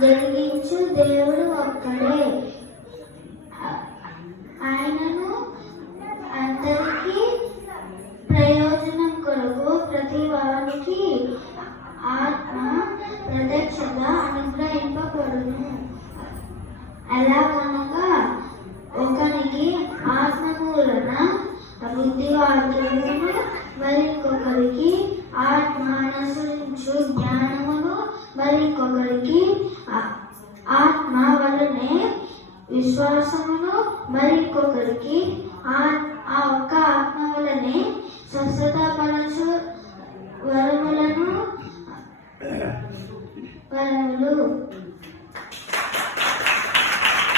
జరిగించు దేవుడు ఒక్కడే. ఆయనను అందరికీ ప్రయోజనం కొరకు ప్రతి వారికి ఆత్మ ప్రత్యక్షంగా అనుగ్రహింపబడును. ఎలాగనగా ఒకరికి ఆత్మ మూలన బుద్ధివాక్యమును, మరింకొకరికి ఆత్మ అనుసరించు జ్ఞానమును, మరింకొకరికి ఆత్మ వలనే విశ్వాసమును, మరింకొకరికి ఆ ఒక్క ఆత్మ వలనే స్వస్థతపరచు వరములు